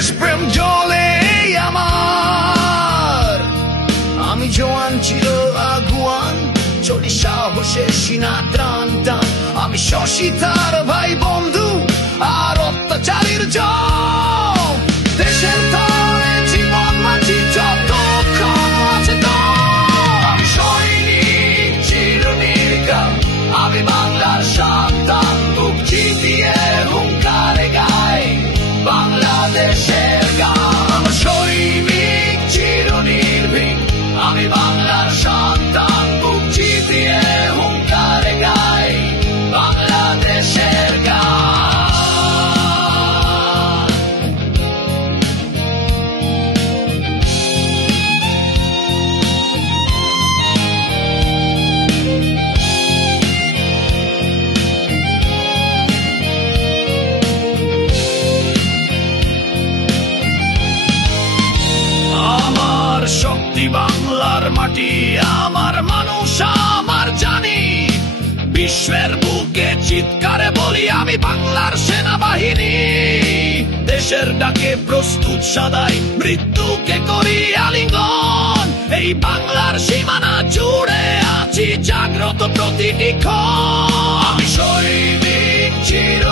দেশপ্রেম জ্বলে আমার। আমি জোয়ান চির আগুয়ান, চলি সাহসে সিনা টান টান। আমি শশী তার ভাই বন্ধু আর অত্যাচারীর জম। দেশের তরে জীবন মাঝি যতক্ষণ আছে দম। আমি সৈনিক চিরনির্ঘাত, আমি বাংলার সন্তান। বুক চিতিয়ে হুঙ্কারে গাই বাংলাদেশের গান। আমার সৈনিক চিরনির্ভীক, আমি বাংলার সন্তান। বুক চিতিয়ে হুঙ্কারে গাই বাংলাদেশের গান। আমার শক্তি বাংলার মাটি, আমার মানুষ আমার জানি। বিশ্বের বুকে চিৎকারে বলি আমি বাংলার সেনাবাহিনী। দেশের ডাকে প্রস্তুত সদাই, মৃত্যুকে করি আলিঙ্গন। এই বাংলার সীমানা জুড়ে আছি জাগ্রত প্রতিটি ক্ষণ। আমি সৈনিক চির